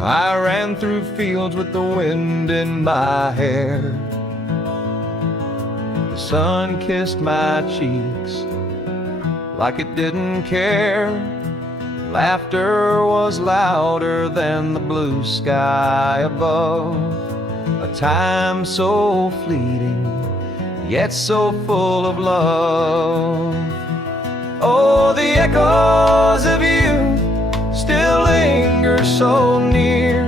I ran through fields with the wind in my hair. The sun kissed my cheeks like it didn't care. Laughter was louder than the blue sky above. A time so fleeting, yet so full of love. Oh, the echoes of you still linger so near,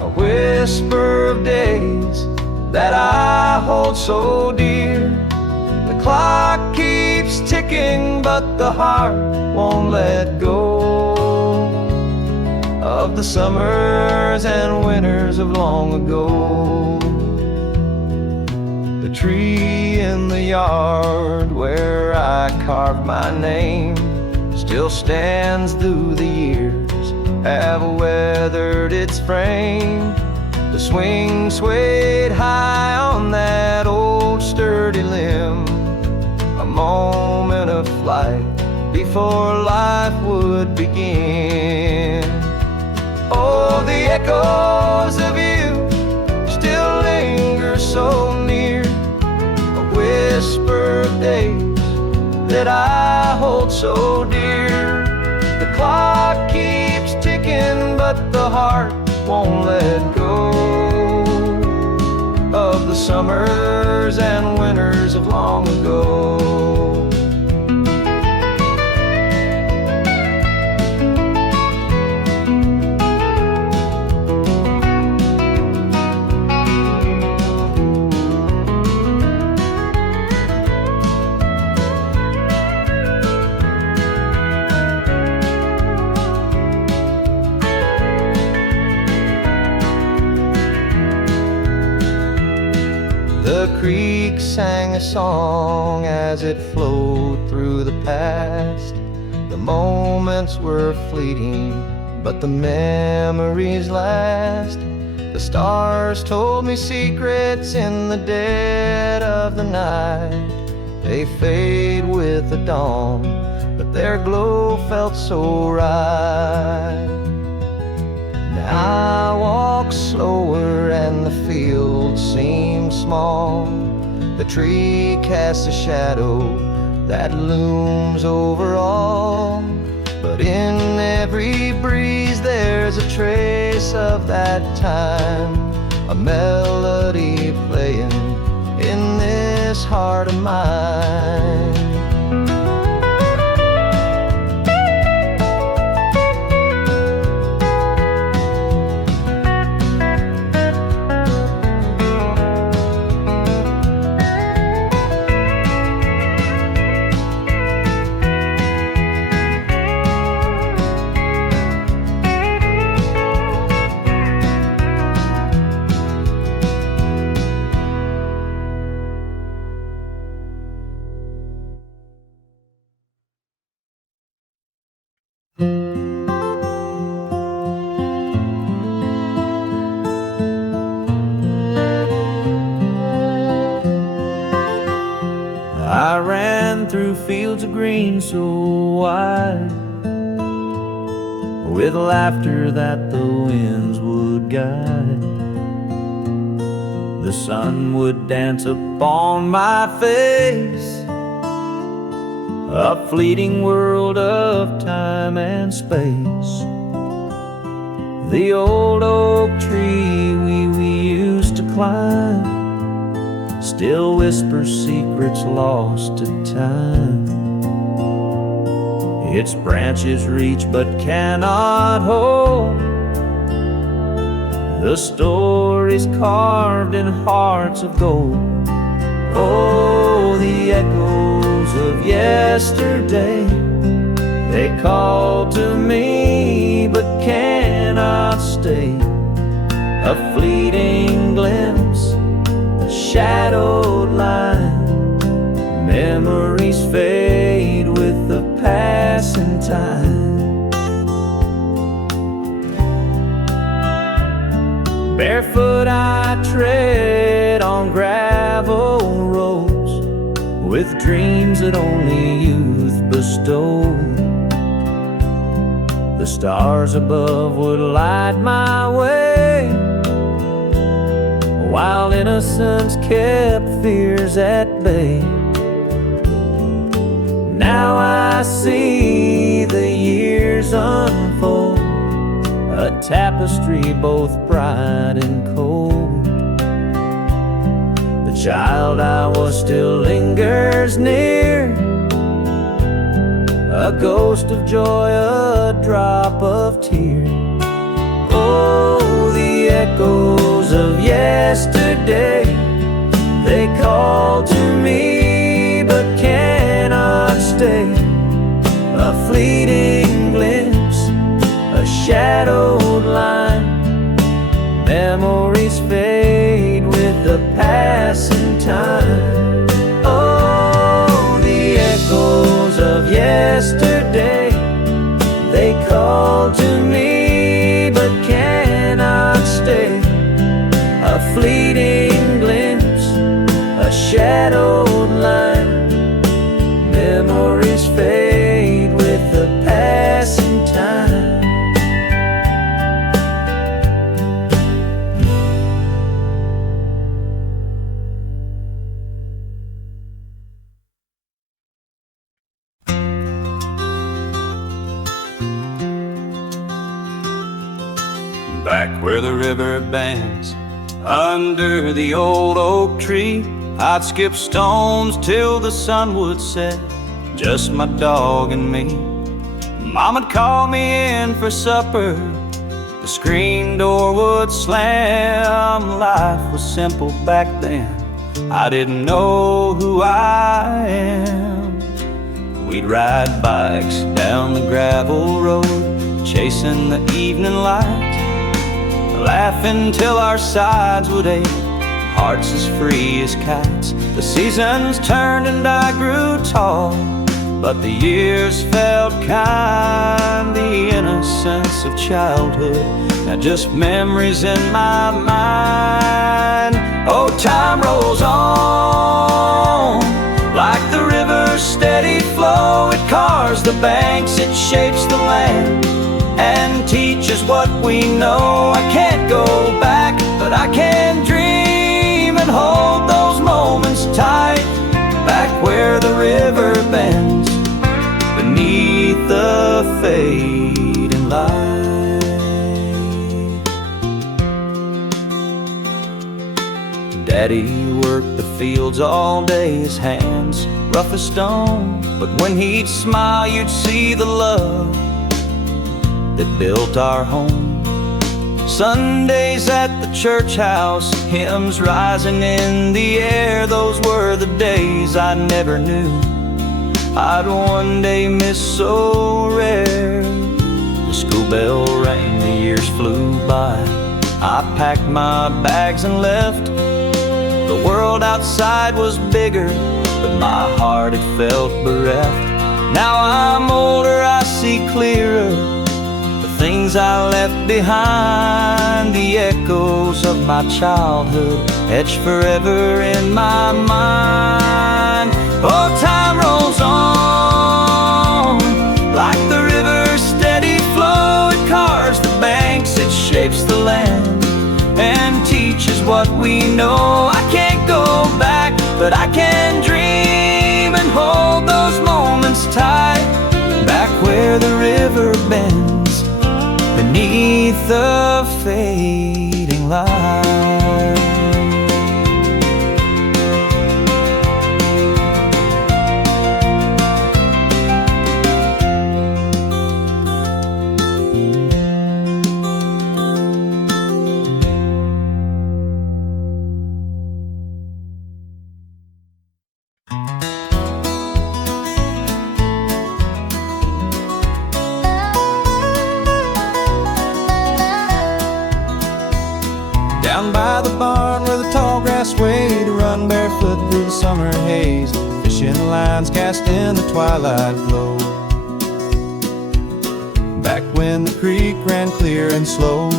a whisper of days that I hold so dear. The clock keeps ticking, but the heart won't let go of the summers and winters of long ago. The tree in the yard where I carved my name still stands through the years, have weathered its frame. The swing swayed high on that old sturdy limb, a moment of flight before life would begin. Oh, the echoes of you still linger so near, a whisper of days that I hold so dear. The clock keeps ticking, but the heart won't let go of the summers and winters of long ago. The creek sang a song as it flowed through the past. The moments were fleeting, but the memories last. The stars told me secrets in the dead of the night. They fade with the dawn, but their glow felt so right. Now I walk slower and the field seems small. The tree casts a shadow that looms over all. But in every breeze there's a trace of that time, a melody playing in this heart of mine. I ran through fields of green so wide, with laughter that the winds would guide. The sun would dance upon my face, a fleeting world of time and space. The old oak tree we used to climb still whispers secrets lost to time. Its branches reach but cannot hold the stories carved in hearts of gold. Oh, the echoes of yesterday, they call to me but cannot stay. A fleeting glimpse, a shadowed line, memories fade with the passing time. Barefoot I tread on gravel roads, with dreams that only youth bestowed. The stars above would light my way, while innocence kept fears at bay. Now I see the years unfold, a tapestry both bright and cold. The child I was still lingers near, a ghost of joy, a drop of tear. Oh, the echoes of yesterday, they call to me but cannot stay. A fleeting glimpse, a shadowed line, memories fade with the passing time. Oh, the echoes of yesterday, they call to me but cannot stay. A fleeting glimpse, a shadowed line, memories fade with the passing time. Back where the river bends, under the old oak tree, I'd skip stones till the sun would set, just my dog and me. Moma'd call me in for supper, the screen door would slam. Life was simple back then, I didn't know who I am. We'd ride bikes down the gravel road, chasing the evening light, laughing till our sides would ache, hearts as free as kites. The seasons turned and I grew tall, but the years felt kind. The innocence of childhood, now just memories in my mind. Oh, time rolls on like the river's steady flow. It carves the banks, it shapes the land, and teaches what we know. I can't go back, but I can dream and hold those moments tight, back where the river bends beneath the fading light. Daddy worked the fields all day, his hands rough as stone, but when he'd smile you'd see the love that built our home. Sundays at the church house, hymns rising in the air, those were the days I never knew I'd one day miss so rare. The school bell rang, the years flew by, I packed my bags and left. The world outside was bigger, but my heart had felt bereft. Now I'm older, I see clearer the things I left behind. The echoes of my childhood etched forever in my mind. Oh, time rolls on like the river's steady flow. It carves the banks, it shapes the land, and teaches what we know. I can't go back, but I can dream and hold those moments tight, back where the river bends beneath the fading light. Down by the barn where the tall grass swayed, to run barefoot through the summer haze, fishing lines cast in the twilight glow. Back when the creek ran clear and slow,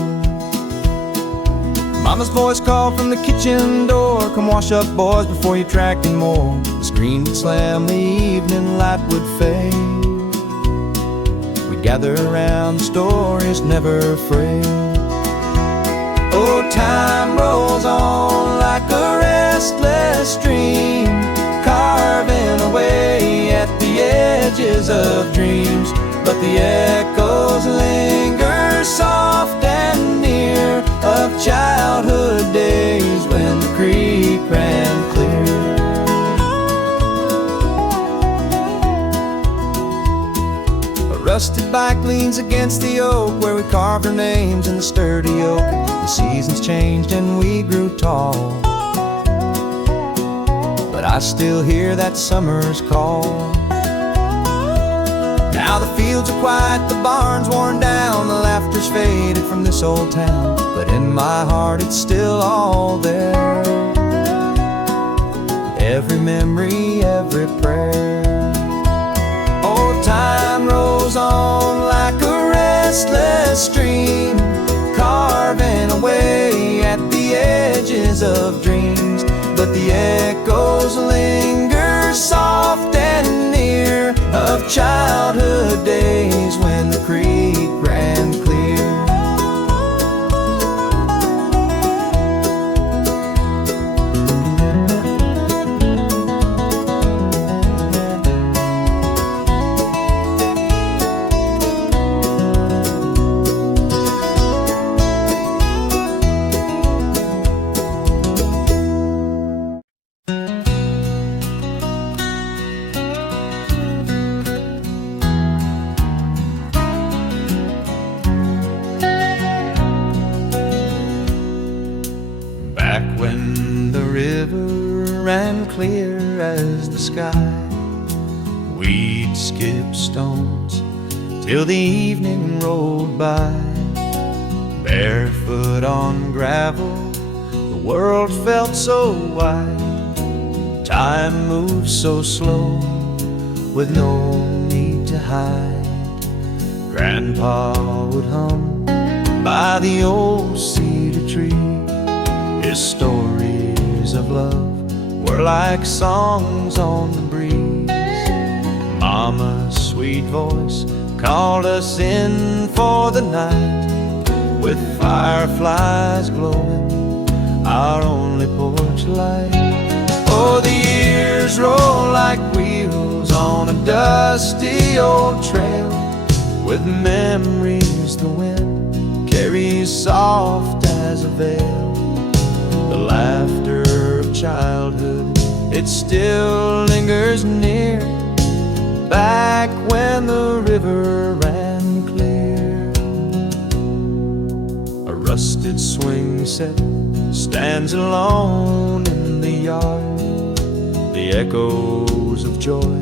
Mama's voice called from the kitchen door, "Come wash up, boys, before you track any more." The screen would slam, the evening light would fade. We'd gather round the stories never afraid. Oh, time rolls on like a restless stream, carving away at the edges of dreams. But the echoes linger soft and near of childhood days when the creek ran clear. A rusted bike leans against the oak where we carved our names in the sturdy oak. The seasons changed and we grew tall, but I still hear that summer's call. Now the fields are quiet, the barn's worn down, the laughter's faded from this old town, but in my heart it's still all there. Every memory, every prayer. Oh, time rolls on like a restless stream, carving away at the edges of dreams. But the echoes linger soft and near of childhood days when the creek ran clear. When the river ran clear as the sky, we'd skip stones till the evening rolled by. Barefoot on gravel, the world felt so wide. Time moved so slow with no need to hide. Grandpa would hum by the old cedar tree. His stories of love were like songs on the breeze. Mama's sweet voice called us in for the night, with fireflies glowing, our only porch light. Oh, the years roll like wheels on a dusty old trail, with memories the wind carries soft as a veil. The laughter of childhood, it still lingers near, back when the river ran clear. A rusted swing set stands alone in the yard. The echoes of joy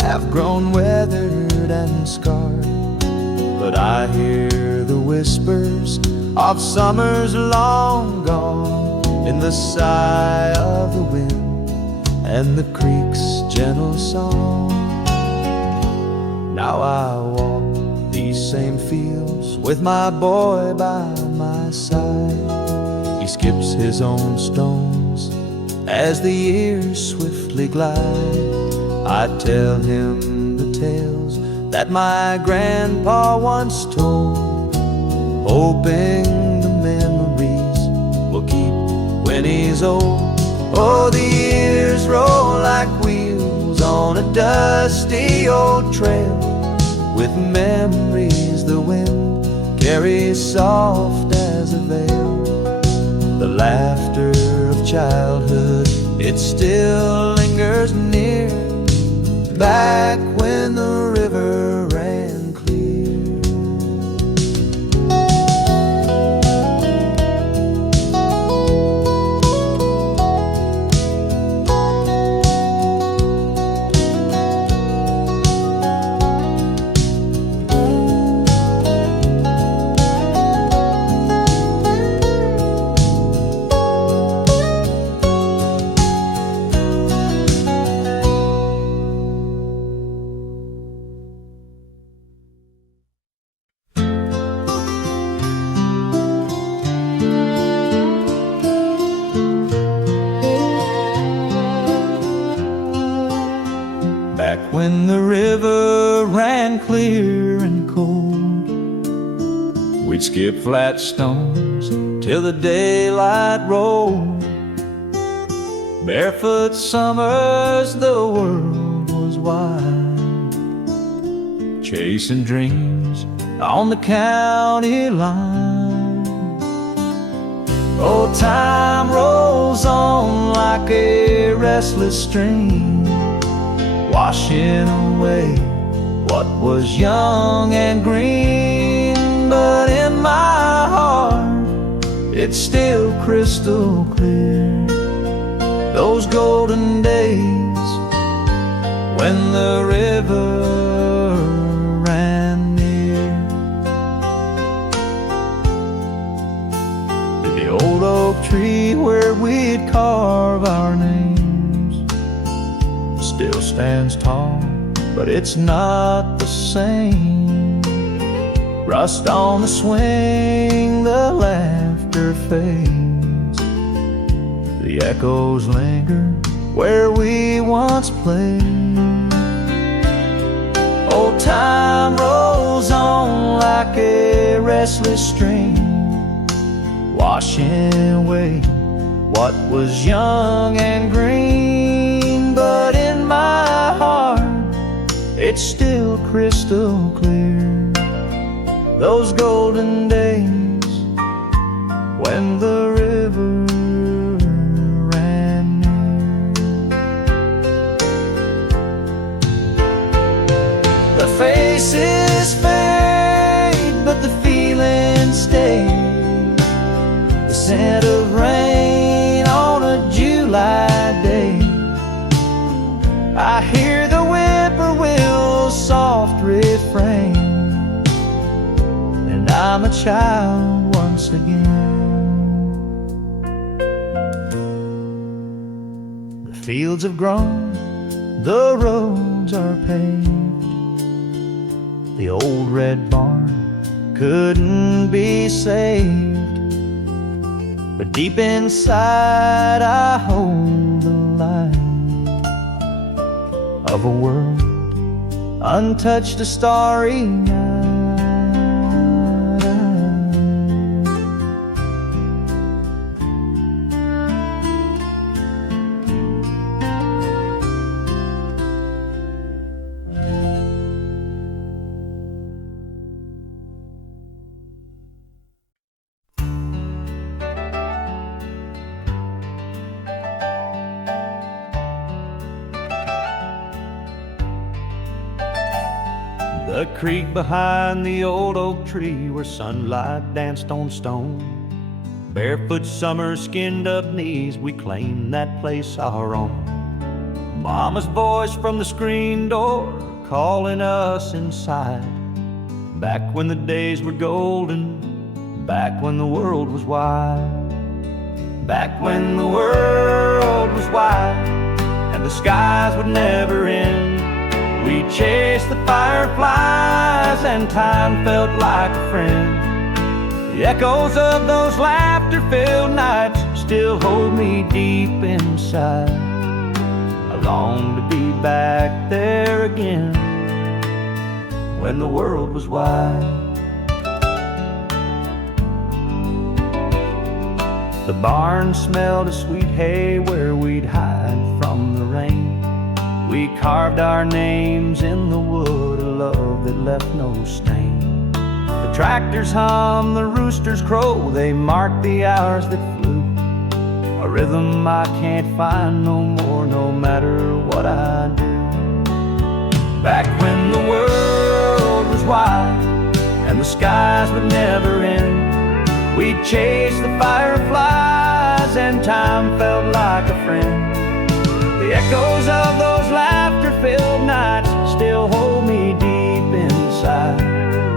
have grown weathered and scarred, but I hear the whispers of summers long gone in the sigh of the wind and the creek's gentle song. Now I walk these same fields with my boy by my side. He skips his own stones as the years swiftly glide. I tell him the tales that my grandpa once told, hoping the memories will keep when he's old. Oh, the years roll like wheels on a dusty old trail, with memories the wind carries soft as a veil. The laughter of childhood, it still lingers near, back when the river ran clear. Back when the river ran clear and cold, We'd skip flat stones till the daylight rolled. Barefoot summers, the world was wide, chasing dreams on the county line. Oh, time rolls on like a restless stream, washing away what was young and green. But in my heart, it's still crystal clear, those golden days when the river ran near. The old oak tree where we'd carve our names still stands tall, but it's not the same. Rust on the swing, the laughter fades, the echoes linger where we once played. Old time rolls on like a restless stream, washing away what was young and green. But in my heart, it's still crystal clear, those golden days when the river ran near. The faces fade, but the feeling stays. The scent of rain on a July day. I hear the whippoorwill's soft refrain, and I'm a child once again. The fields have grown, the roads are paved, the old red barn couldn't be saved. But deep inside I hold the light of a world untouched, a starry night. The creek behind the old oak tree where sunlight danced on stone. Barefoot summer, skinned up knees, we claimed that place our own. Mama's voice from the screen door calling us inside. Back when the days were golden, back when the world was wide. Back when the world was wide and the skies would never end. We chased the fireflies and time felt like a friend. The echoes of those laughter-filled nights still hold me deep inside. I long to be back there again when the world was wide. The barn smelled of sweet hay where we'd hide from the rain. We carved our names in the wood, a love that left no stain. The tractors hum, the roosters crow, they mark the hours that flew. A rhythm I can't find no more, no matter what I do. Back when the world was wide and the skies would never end, we'd chase the fireflies and time felt like a friend. The echoes of those laughter-filled nights still hold me deep inside.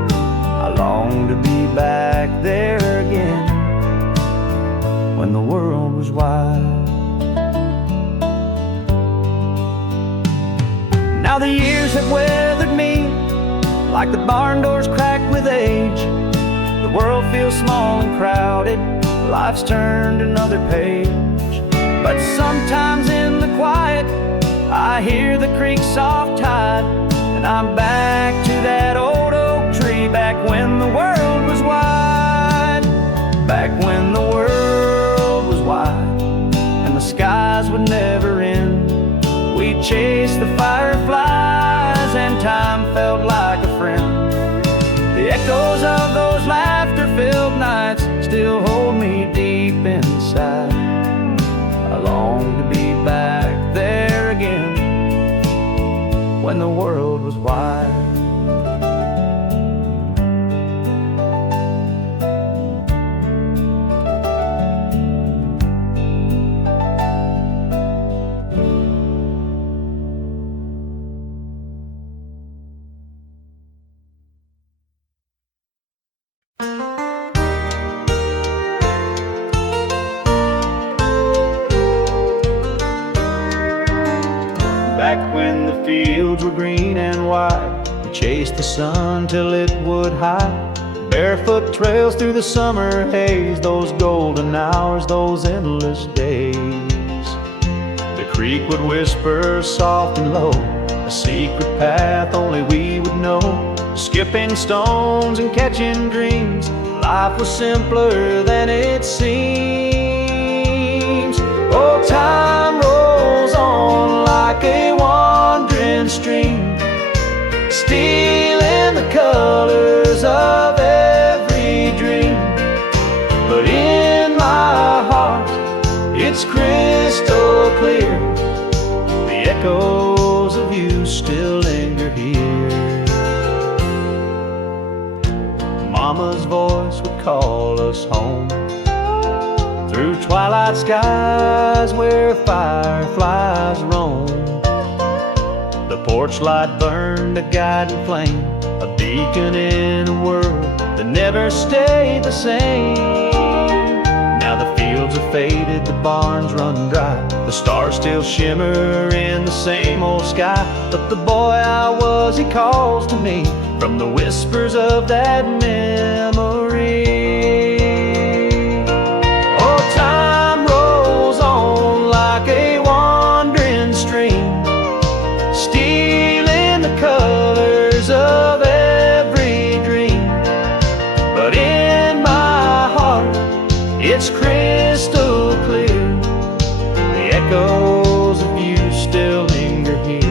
I long to be back there again when the world was wide. Now the years have weathered me like the barn doors cracked with age. The world feels small and crowded, life's turned another page. But sometimes in the quiet, I hear the creek's soft tide, and I'm back to that old oak tree, back when the world was wide. chased the fireflies, and time felt like a friend. The echoes of those laughter-filled nights still hold me deep inside. I long to be back there again when the world was wide. Back when the fields were green and wide, we chased the sun till it would hide. Barefoot trails through the summer haze, those golden hours, those endless days. The creek would whisper soft and low, a secret path only we would know. Skipping stones and catching dreams, life was simpler than it seems. Oh, time rolls on like a wandering stream, stealing the colors of every dream. But in my heart, it's crystal clear, the echoes of you still linger here. Mama's voice would call us home, through twilight skies where fireflies roam. The porch light burned a guiding flame, a beacon in a world that never stayed the same. Now the fields are faded, the barns run dry, the stars still shimmer in the same old sky. But the boy I was, he calls to me from the whispers of that memory. Oh, time rolls on like a wandering stream, stealing the colors of every dream. But in my heart, it's crystal clear, the echoes of you still linger here.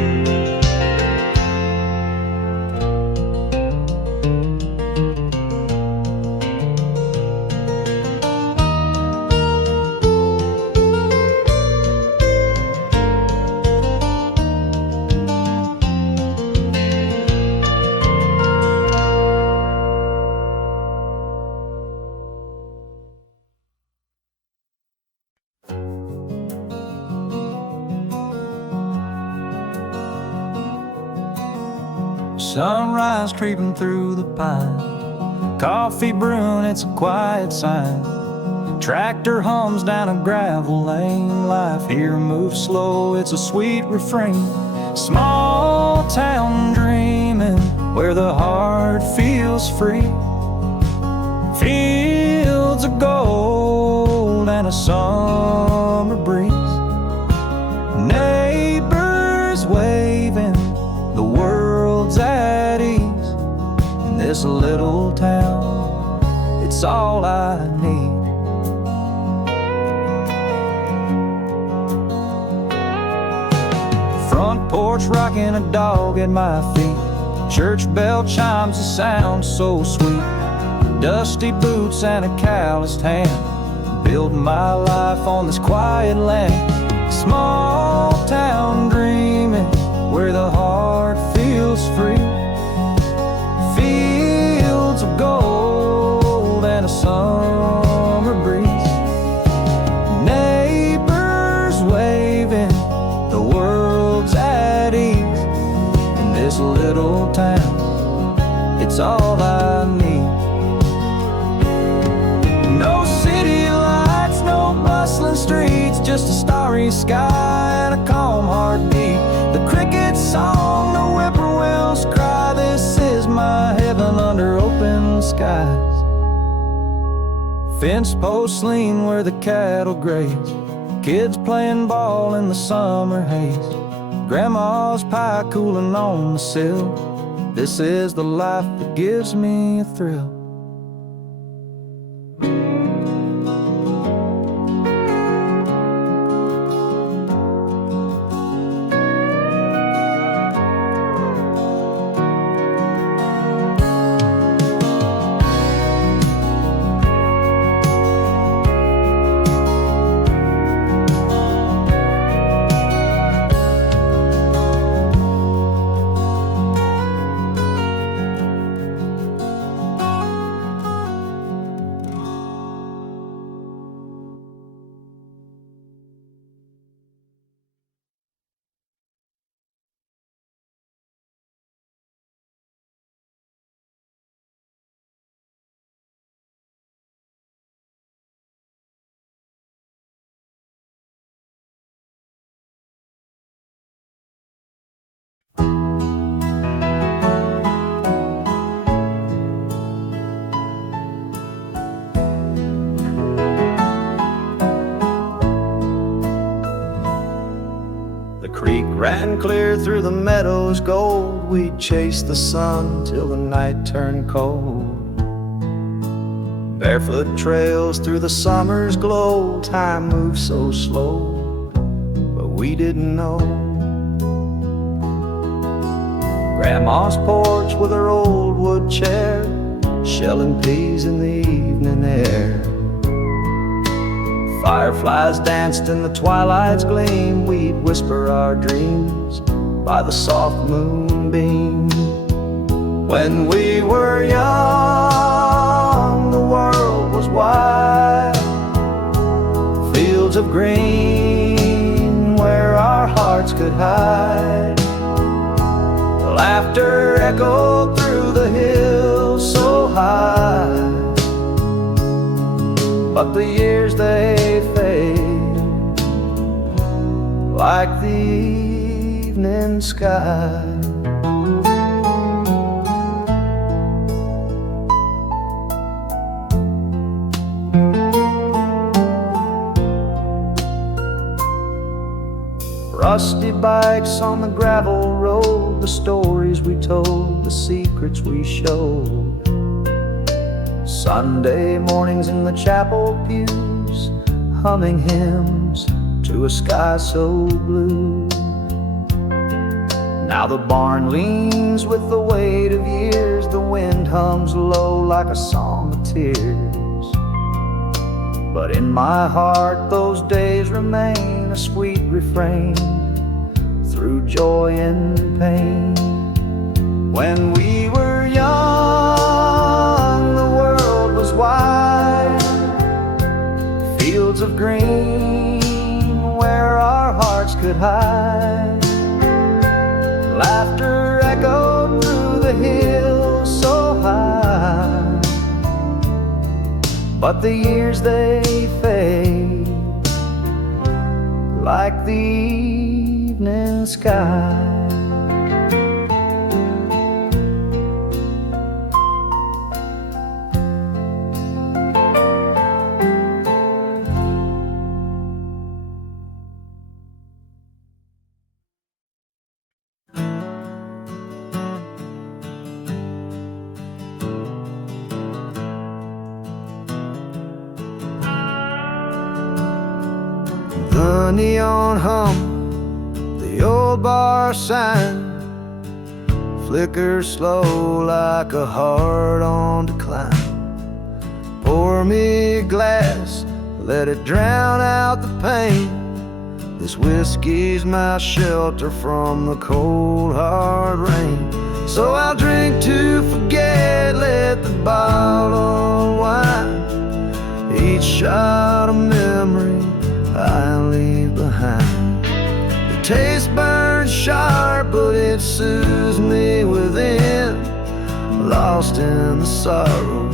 Sunrise creeping through the pines, coffee brewing, it's a quiet sign. Tractor hums down a gravel lane, life here moves slow, it's a sweet refrain. Small town dreaming, where the heart feels free. Fields of gold and a summer breeze, neighbors waving, the world's at ease. In this little town, it's all I need. Front porch rocking, a dog at my feet, church bell chimes, a sound so sweet. Dusty boots and a calloused hand, building my life on this quiet land. Small town dreaming, where the heart feels free. Fields of gold and a summer breeze, neighbors waving, the world's at ease. In this little town, it's all I need. No city lights, no bustling streets, just a starry sky and a calm heartbeat. The crickets song, the whippoorwills cry, this is my heaven under open skies. Fence posts lean where the cattle graze, kids playing ball in the summer haze. Grandma's pie cooling on the sill, this is the life that gives me a thrill. Ran clear through the meadows gold. We'd chase the sun till the night turned cold. Barefoot trails through the summer's glow. Time moved so slow, but we didn't know. Grandma's porch with her old wood chair, shelling peas in the evening air. Fireflies danced in the twilight's gleam. We'd whisper our dreams by the soft moonbeam. When we were young, the world was wide, fields of green where our hearts could hide. Laughter echoed through the hills so high, but the years they fade like the evening sky. Rusty bikes on the gravel road, the stories we told, the secrets we showed. Sunday mornings in the chapel pews, humming hymns to a sky so blue. Now the barn leans with the weight of years, the wind hums low like a song of tears. But in my heart those days remain a sweet refrain through joy and pain. When we were young, the world was wide, fields of green where our hearts could hide. Laughter echoed through the hills so high, but the years they fade like the evening sky. The neon hum, the old bar sign, flickers slow like a heart on decline. Pour me a glass, let it drown out the pain. This whiskey's my shelter from the cold hard rain. So I'll drink to forget, let the bottle unwind. Each shot of memory I leave behind. The taste burns sharp, but it soothes me within. Lost in the sorrow,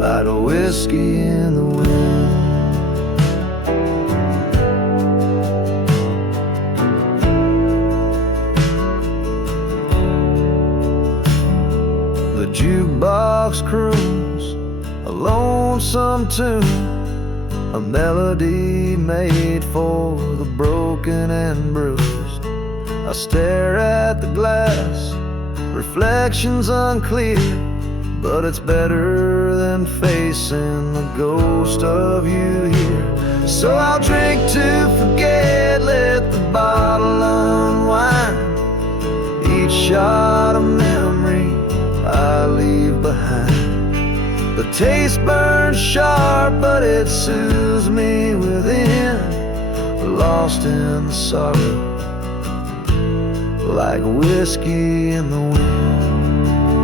like a whiskey in the wind. The jukebox croons a lonesome tune, a melody made for the broken and bruised. I stare at the glass, reflections unclear, but it's better than facing the ghost of you here. So I'll drink to forget, let the bottle unwind. Each shot of memory I leave behind. The taste burns sharp, but it soothes me within. Lost in the sorrow, like whiskey in the wind.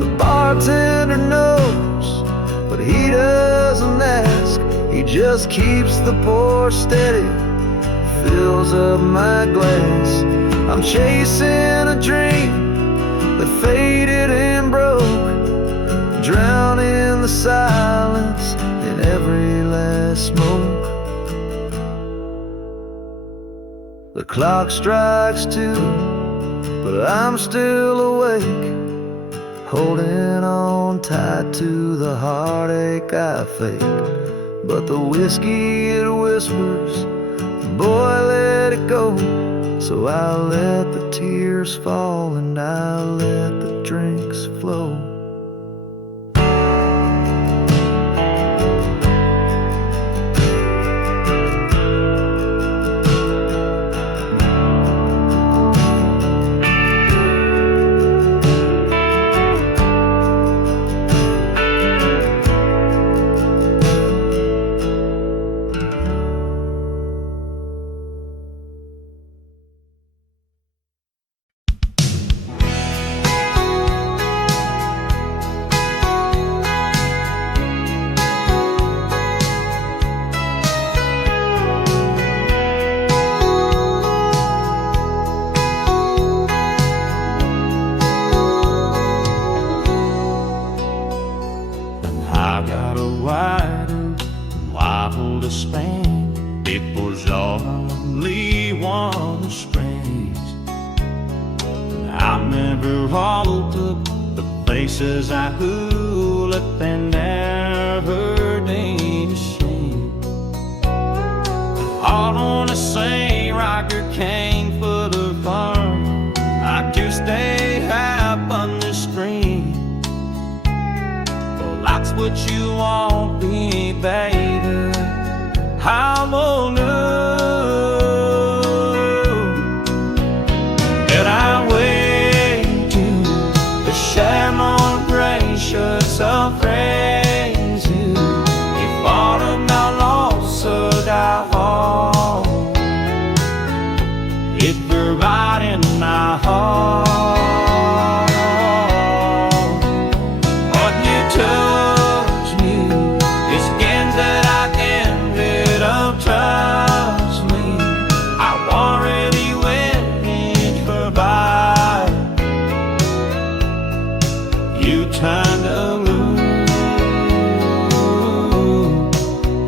The bartender knows, but he doesn't ask. He just keeps the pour steady, fills up my glass. I'm chasing a dream that faded and broke, drown in the silence in every last smoke. The clock strikes 2, but I'm still awake, holding on tight to the heartache I fake. but the whiskey it whispers, boy, let it go. So I let the tears fall and I let the drinks flow. To Spain, it was only one string. I remember all the places I hula and never need to sing. All on the same rocker cane full of fun. I just stay up on the string. Well, that's what you want me, baby. I'm on and I wait to the share more gracious of praise you. If all of my loss so down, it buried in my heart. What you touch me is again that I can. Trust me, I'm already waiting for by. You turn the moon,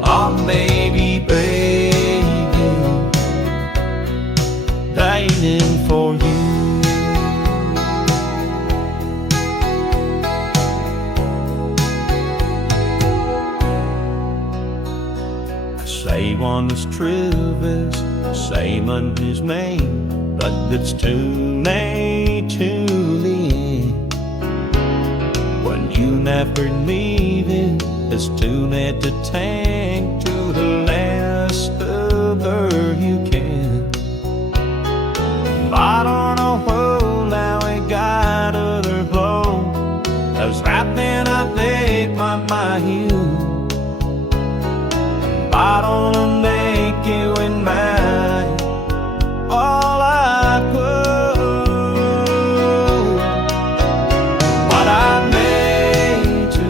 or maybe baby, waiting for you. Say one is Travis, say one is Maine, but it's too late to leave. When you never leave it, it's too late to take to the last over you can. I don't know who now we got other blow. I was rapping, I think my mind. I don't wanna make you in mine. All I put, what I made to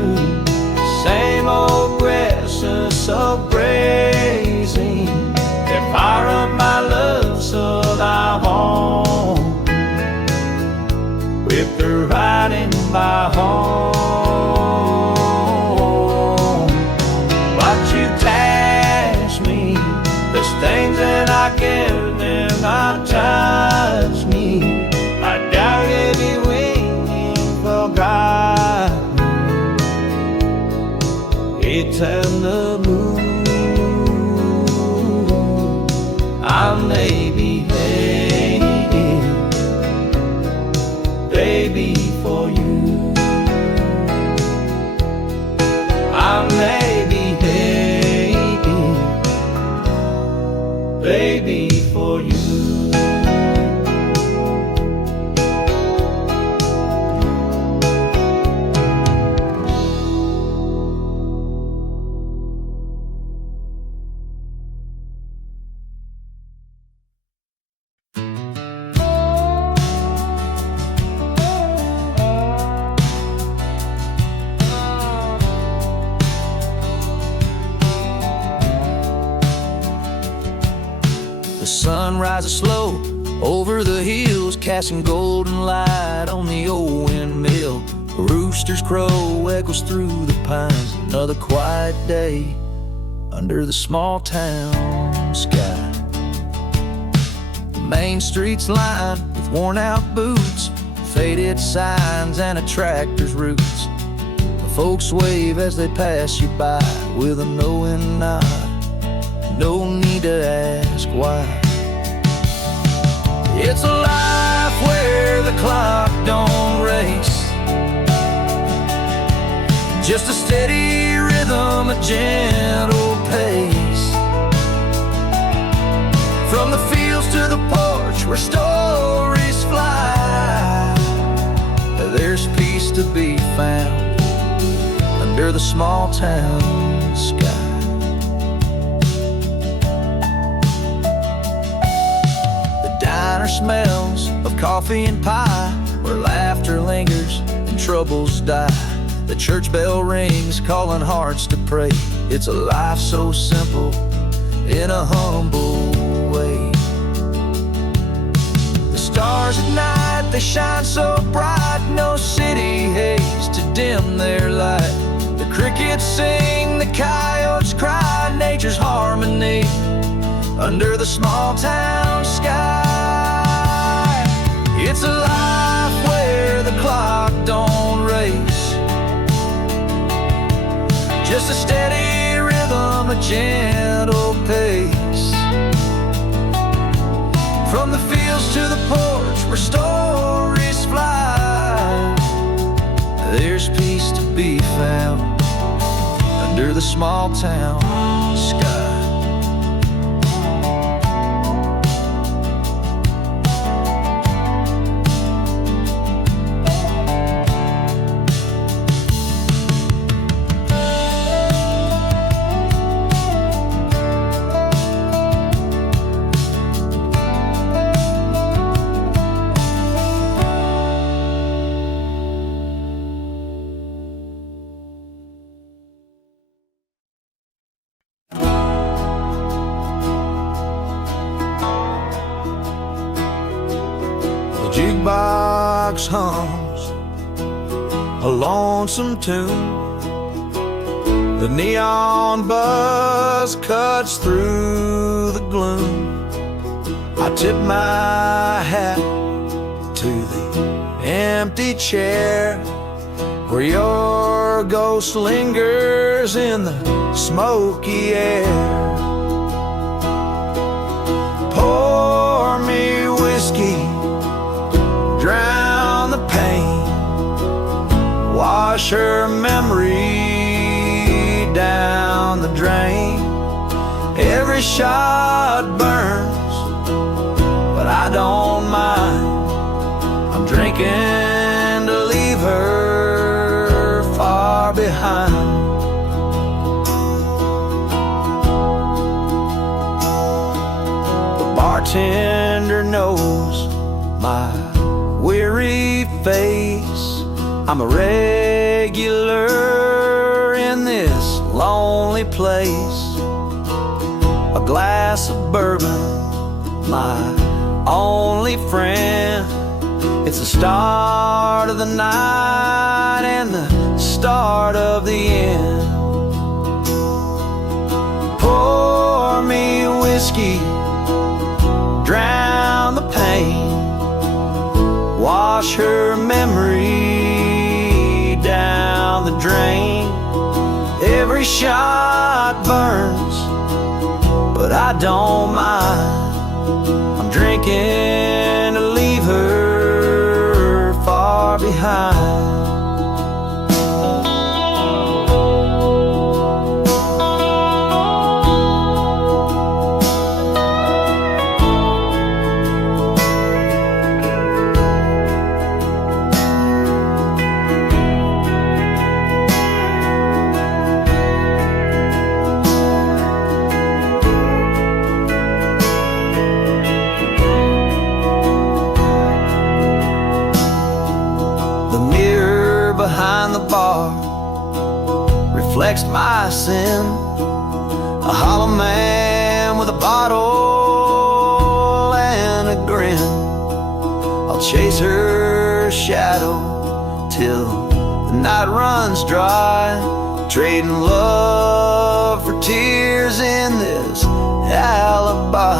same old question so crazy. If I run my love so I won't, with her right in my home. But you there's things that I give and I touch me. I doubt if you waiting for God. It's in the moon. I may be hating, baby, for you. I may be hating, baby, for you. The sun rises slow over the hills, casting golden light on the old windmill. A rooster's crow echoes through the pines. Another quiet day under the small town sky. The main street's lined with worn out boots, faded signs, and a tractor's roots. A Folks wave as they pass you by with a knowing nod. No need to ask why. It's a life where the clock don't race, just a steady rhythm, a gentle pace. From the fields to the porch where stories fly, there's peace to be found under the small town sky. The diner smells of coffee and pie, where laughter lingers and troubles die. The church bell rings, calling hearts to pray. It's a life so simple in a humble way. The stars at night, they shine so bright, no city haze to dim their light. The crickets sing, the coyotes cry, nature's harmony under the small town sky. It's a life where the clock don't race, just a steady rhythm, a gentle pace. From the fields to the porch where stories fly, there's peace to be found under the small town sky. Jukebox hums a lonesome tune. The neon buzz cuts through the gloom. I tip my hat to the empty chair where your ghost lingers in the smoky air. Pour me whiskey, drown the pain, wash her memory down the drain. Every shot burns, but I don't mind. I'm drinking to leave her far behind. The bartender knows my weary face. I'm a regular in this lonely place. A glass of bourbon, my only friend. It's the start of the night and the start of the end. Pour me whiskey, drown the pain, wash her memory down the drain. Every shot burns, but I don't mind. I'm drinking to leave her far behind. Behind the bar reflects my sin. A hollow man with a bottle and a grin. I'll chase her shadow till the night runs dry, trading love for tears in this alibi.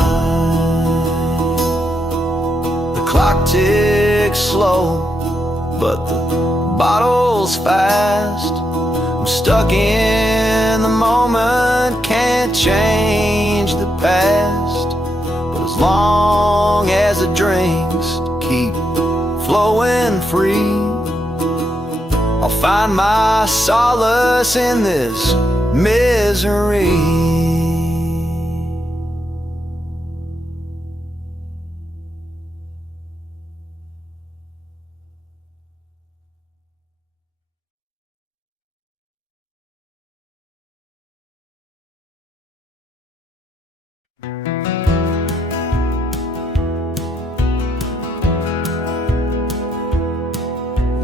The clock ticks slow, but the bottle's fast. I'm stuck in the moment, can't change the past, but as long as the drinks keep flowing free, I'll find my solace in this misery.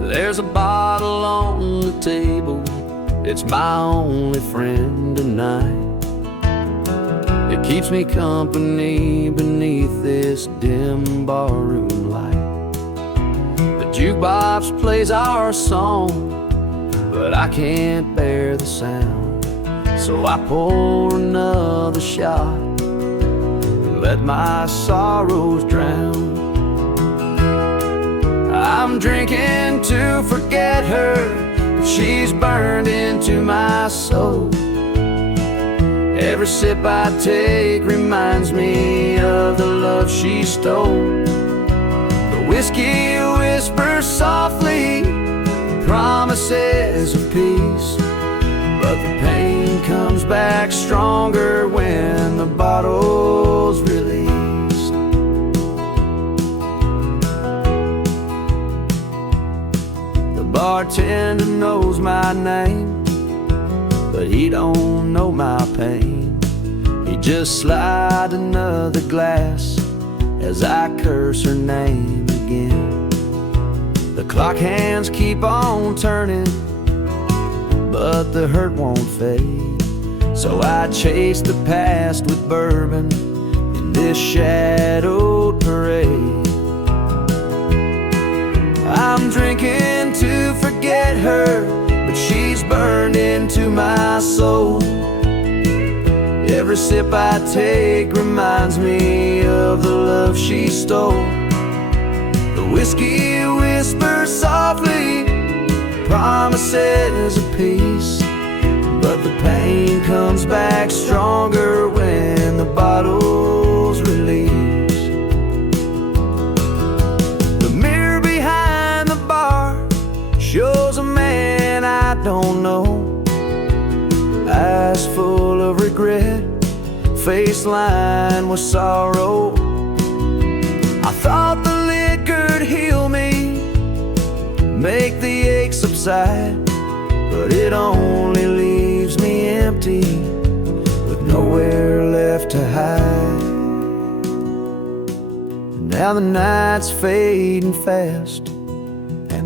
There's a bottle on the table, it's my only friend tonight. It keeps me company beneath this dim barroom light. The jukebox plays our song, but I can't bear the sound, so I pour another shot and let my sorrows drown. I'm drinking to forget her, but she's burned into my soul. Every sip I take reminds me of the love she stole. The whiskey whispers softly promises of peace, but the pain comes back stronger when the bottle's released. Bartender knows my name, but he don't know my pain. He just slides another glass as I curse her name again. The clock hands keep on turning, but the hurt won't fade, so I chase the past with bourbon in this shadowed parade. I'm drinking to forget her, but she's burned into my soul. Every sip I take reminds me of the love she stole. The whiskey whispers softly promises of peace, but the pain comes back stronger when the bottle's released. Shows a man I don't know, eyes full of regret, face lined with sorrow. I thought the liquor'd heal me, make the ache subside, but it only leaves me empty, with nowhere left to hide. And now the night's fading fast,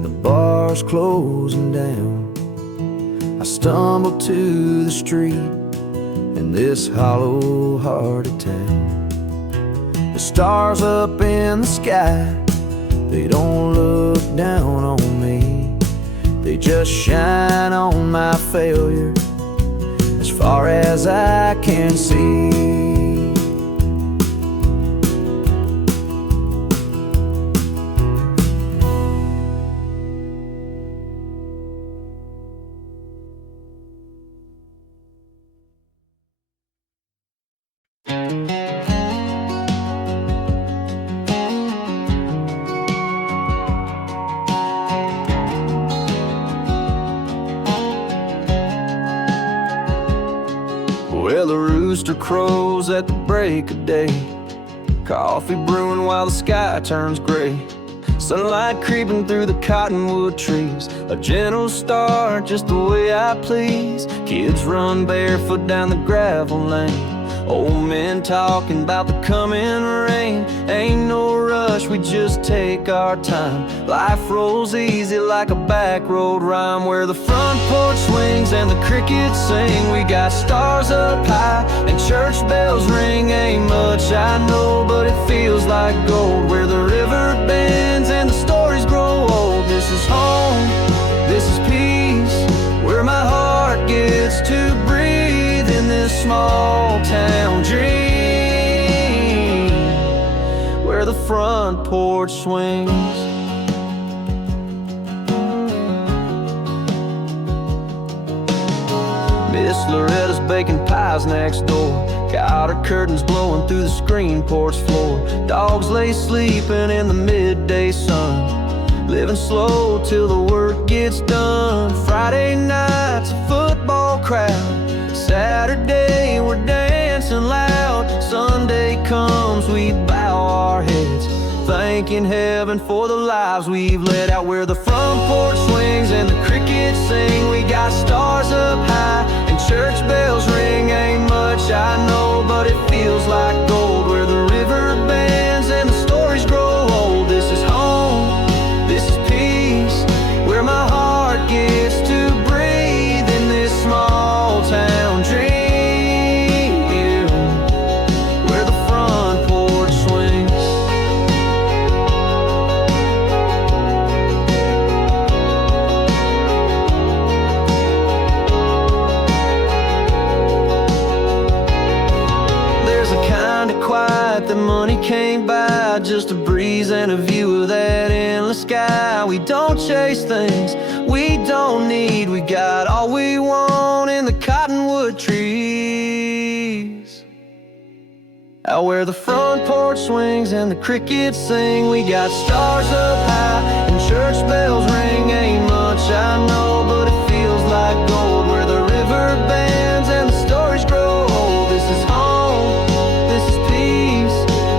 the bar's closing down. I stumble to the street in this hollow-hearted town. The stars up in the sky, they don't look down on me, they just shine on my failure as far as I can see. Well, the rooster crows at the break of day, coffee brewing while the sky turns gray, sunlight creeping through the cottonwood trees, a gentle start just the way I please. Kids run barefoot down the gravel lane, old men talking about the coming rain. Ain't no rush, we just take our time. Life rolls easy like a back road rhyme, where the front porch swings and the crickets sing. We got stars up high and church bells ring. Ain't much I know, but it feels like gold, where the river bends and the stories grow old. This is home, this is peace, where my heart gets to breathe in this small town dream, where the front porch swings. Miss Loretta's baking pies next door. Got her curtains blowing through the screen porch floor. Dogs lay sleeping in the midday sun, living slow till the work gets done. Friday night's a football crowd. Saturday we're dancing loud. Sunday comes, we bow our heads, thanking heaven for the lives we've led. Out where the front porch swings and the crickets sing, we got stars up high and church bells ring. Ain't much I know, but it feels like gold. Where the river bends and the stories grow old. This is home, this is peace, where my heart gets to breathe in this small town dream. Where the front porch swings. Quiet that money can't buy, just a breeze and a view of that endless sky. We don't chase things we don't need, we got all we want in the cottonwood trees. Out where the front porch swings and the crickets sing, we got stars up high and church bells ring. Ain't much I know, but it feels like gold. Where the river bends and the stories grow old. This is home, this is peace,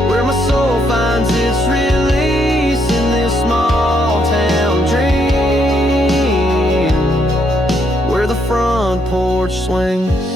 where my soul finds its release in this small town dream. Where the front porch swings.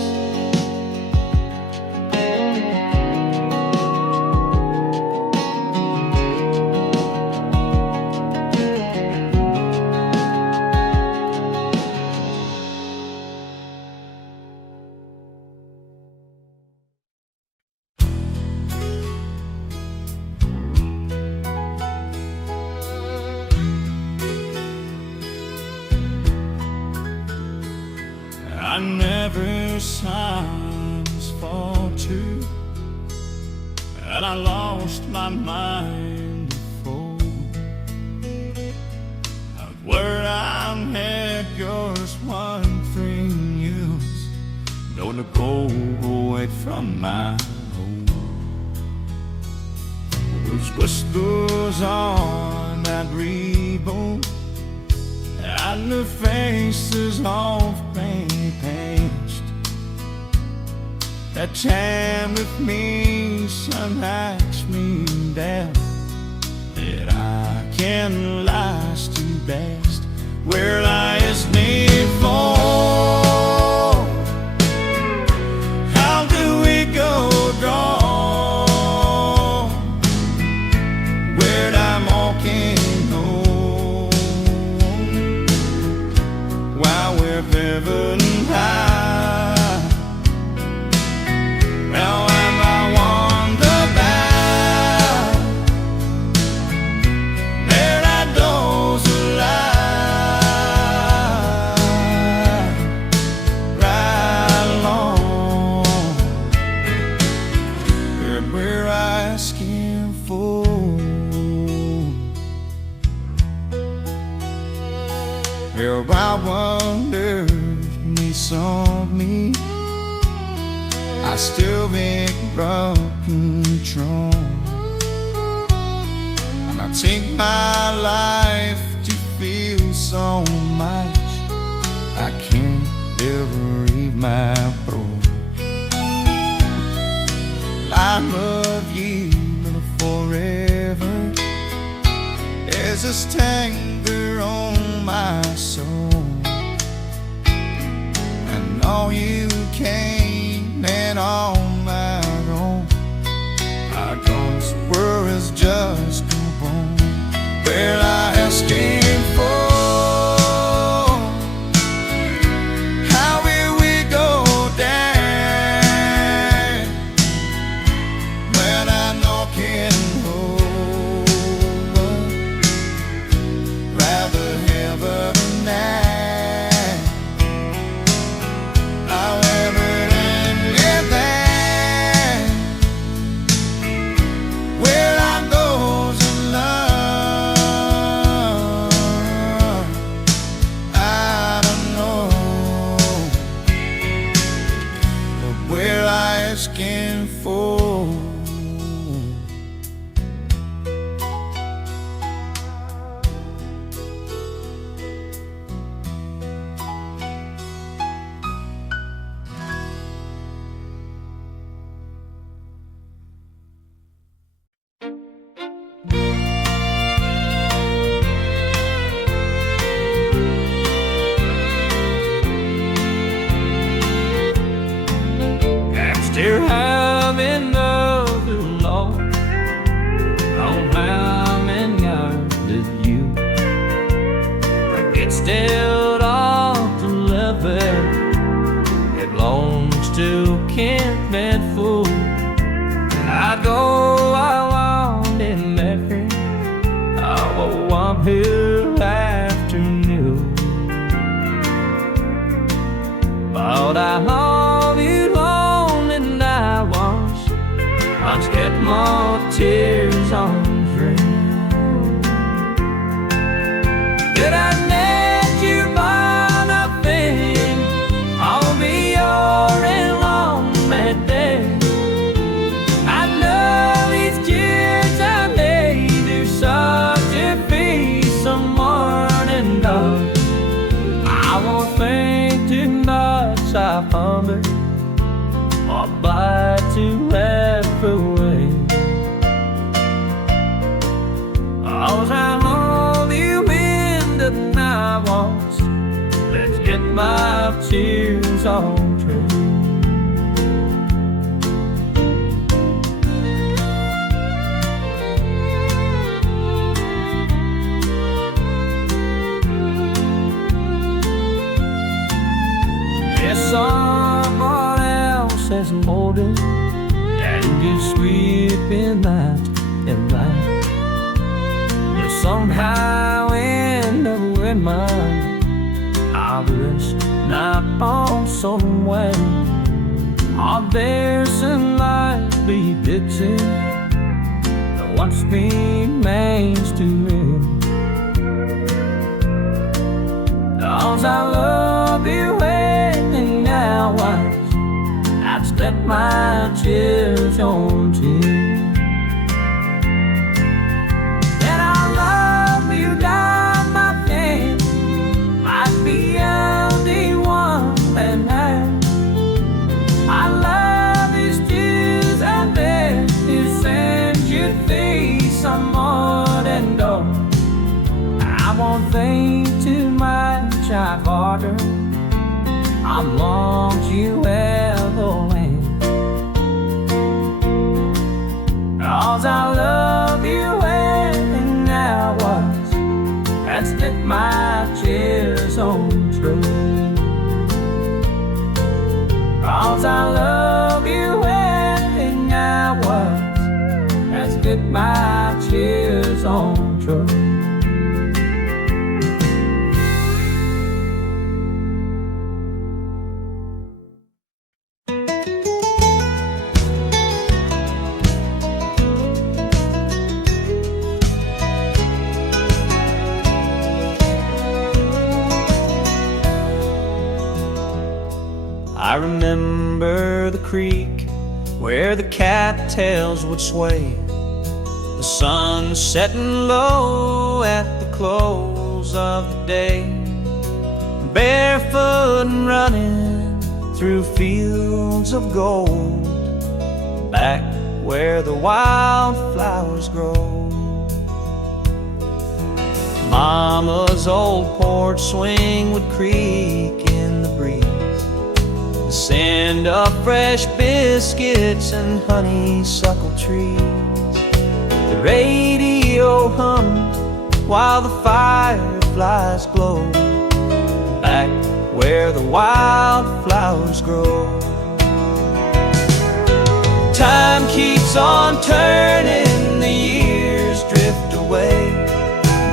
I never signs fall true, and I lost my mind before. Out where I'm head, yours one thing use, don't to go away from my home. Those whistles on that reborn, and the faces of pain past. That time with me, some ask me down, that I can last to best. Where lies need for, how do we go wrong? Where I'm walking while we're heaven high. Now am I wonder back, there are those alive, right along. Where we're asking for, where I wonder me saw me, I still make rough control. And I take my life to feel so much I can't ever read my throat. I love you forever. There's a stinger on my soul, and all you came and all my own. I guess were is just a bone. Where I asking for, how will we go down when I'm knocking over? Rather heaven tonight. However Oh, I'm here afternoon. But I love you long and I once get more tears on dream. Did I let you buy nothing? I'll be your enlistment day. I know these tears I made do such a feast some morning dark. I won't think too much, I hunger or bite to laugh away. Cause I love you in the night once. Let's get my tears on track. Yes, someone else has molded and is sweeping that and right. You somehow end up with mine. I'll rest not on some way. Or there's some light be Dixie that once remains to me. Cause I love you and now I'd step my tears on tears. And I love you down my pain. Might be only one that night. I love these tears I bet you send you face some more than dark. I won't think too much, I've harder. I want you ever win. Cause I love you and I was. Let's get my tears on true. Cause I love you and I was. Let's get my tears on true. I remember the creek where the cattails would sway, the sun setting low at the close of the day, barefoot and running through fields of gold, back where the wildflowers grow. Mama's old porch swing would creak in the breeze, the scent of fresh biscuits and honeysuckle trees. The radio hummed while the fireflies glowed, back where the wildflowers grow. Time keeps on turning, the years drift away,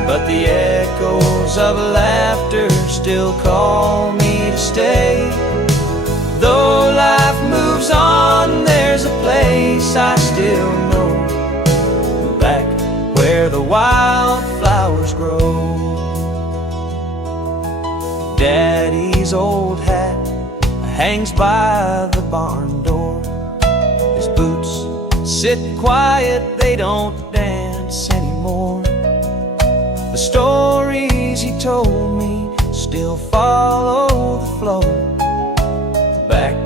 but the echoes of laughter still call me to stay. Though life moves on, there's a place I still know, back where the wildflowers grow. Daddy's old hat hangs by the barn door. His boots sit quiet, they don't dance anymore. The stories he told me still follow the flow, back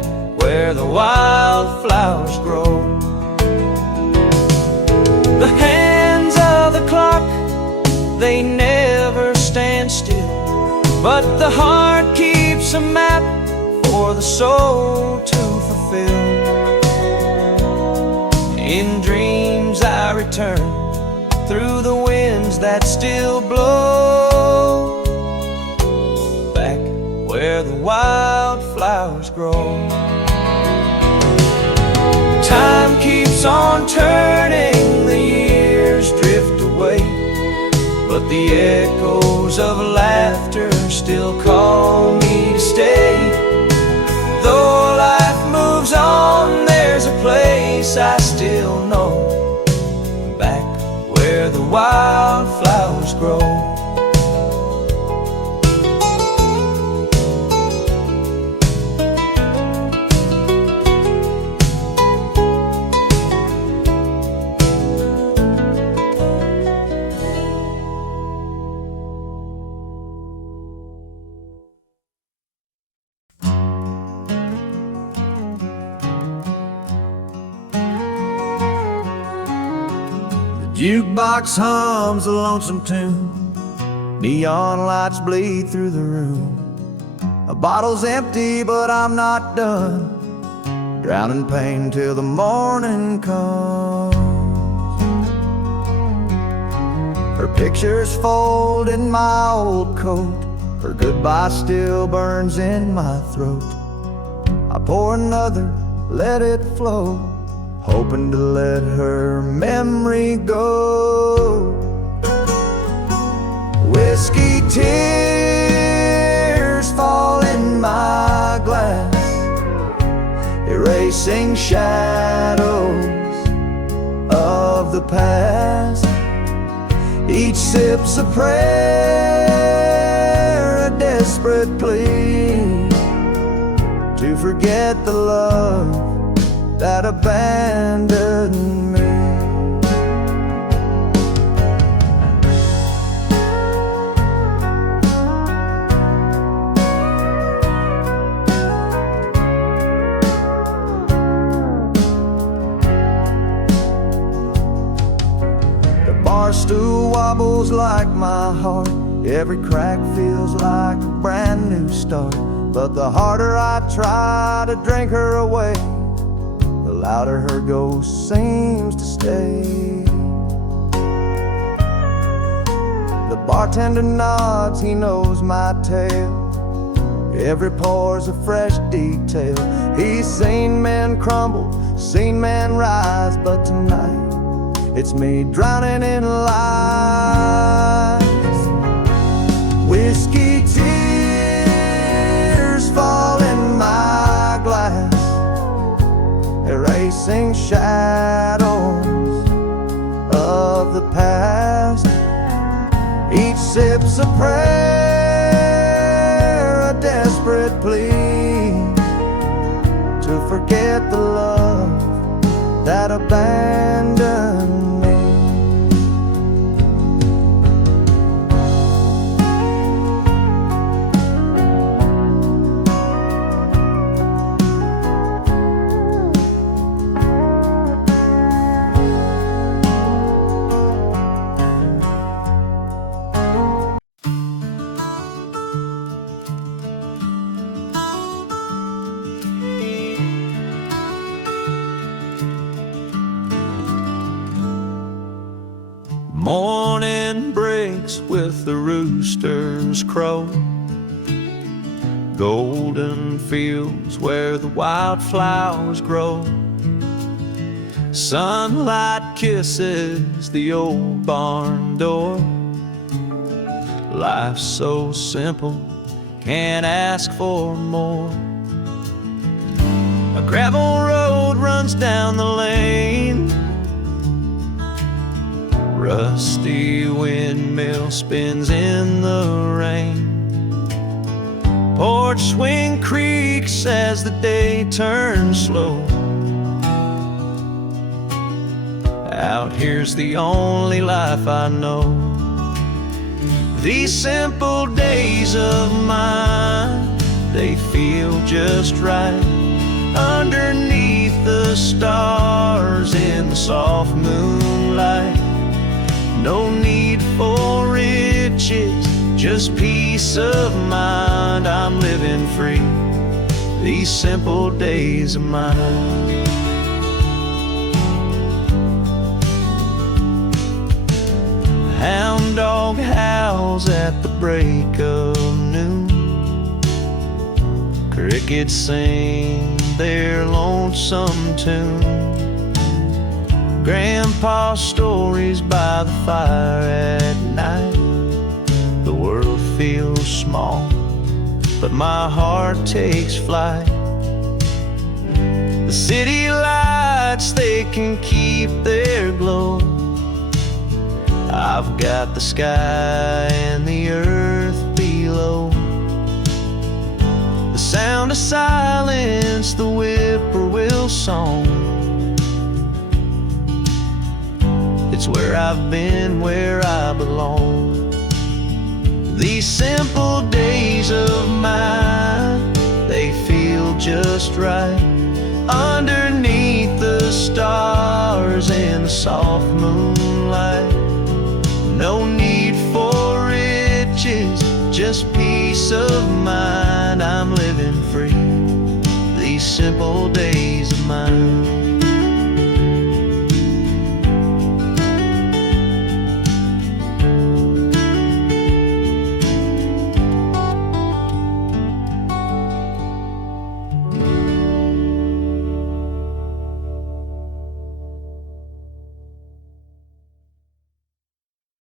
where the wildflowers grow. The hands of the clock, they never stand still, but the heart keeps a map for the soul to fulfill. In dreams I return through the winds that still blow, back where the wildflowers grow. Time keeps on turning, the years drift away, but the echoes of laughter still call me to stay. Though life moves on, there's a place I still know, back where the wildflowers grow. Jukebox hums a lonesome tune, neon lights bleed through the room. A bottle's empty, but I'm not done, drowning pain till the morning comes. Her picture's folded in my old coat, her goodbye still burns in my throat. I pour another, let it flow, hoping to let her memory go. Whiskey tears fall in my glass, erasing shadows of the past. Each sip's a prayer, a desperate plea to forget the love that abandoned me. The bar stool wobbles like my heart, every crack feels like a brand new start. But the harder I try to drink her away, the louder her ghost seems to stay. The bartender nods, he knows my tale, every pore's a fresh detail. He's seen men crumble, seen men rise, but tonight it's me drowning in lies. Whiskey tears fall in my glass, erasing shadows of the past. Each sip's a prayer, a desperate plea to forget the love that abandoned me. Morning breaks with the rooster's crow, golden fields where the wildflowers grow. Sunlight kisses the old barn door. Life's so simple, can't ask for more. A gravel road runs down the lane, rusty windmill spins in the rain. Porch swing creaks as the day turns slow. Out here's the only life I know. These simple days of mine, they feel just right, underneath the stars in the soft moonlight. No need for riches, just peace of mind. I'm living free, these simple days of mine. Hound dog howls at the break of noon. Crickets sing their lonesome tune. Grandpa's stories by the fire at night small, but my heart takes flight. The city lights, they can keep their glow. I've got the sky and the earth below. The sound of silence, the whippoorwill song. It's where I've been, where I belong. These simple days of mine, they feel just right. Underneath the stars and the soft moonlight. No need for riches, just peace of mind. I'm living free, these simple days of mine.